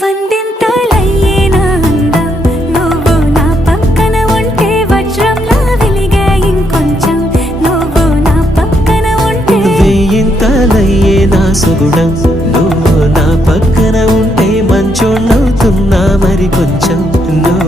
వందింతలయ్యేనా అందం నువ్వు నా పక్కన ఉంటే వజ్రంలా వెలిగే ఇంకొంచెం నువ్వు నా పక్కన ఉంటే వేయింతలయ్యేనా సుగుణం నువ్వు నా పక్కన ఉంటే మంచోళ్ళవుతున్నా మరి కొంచెం నువ్వు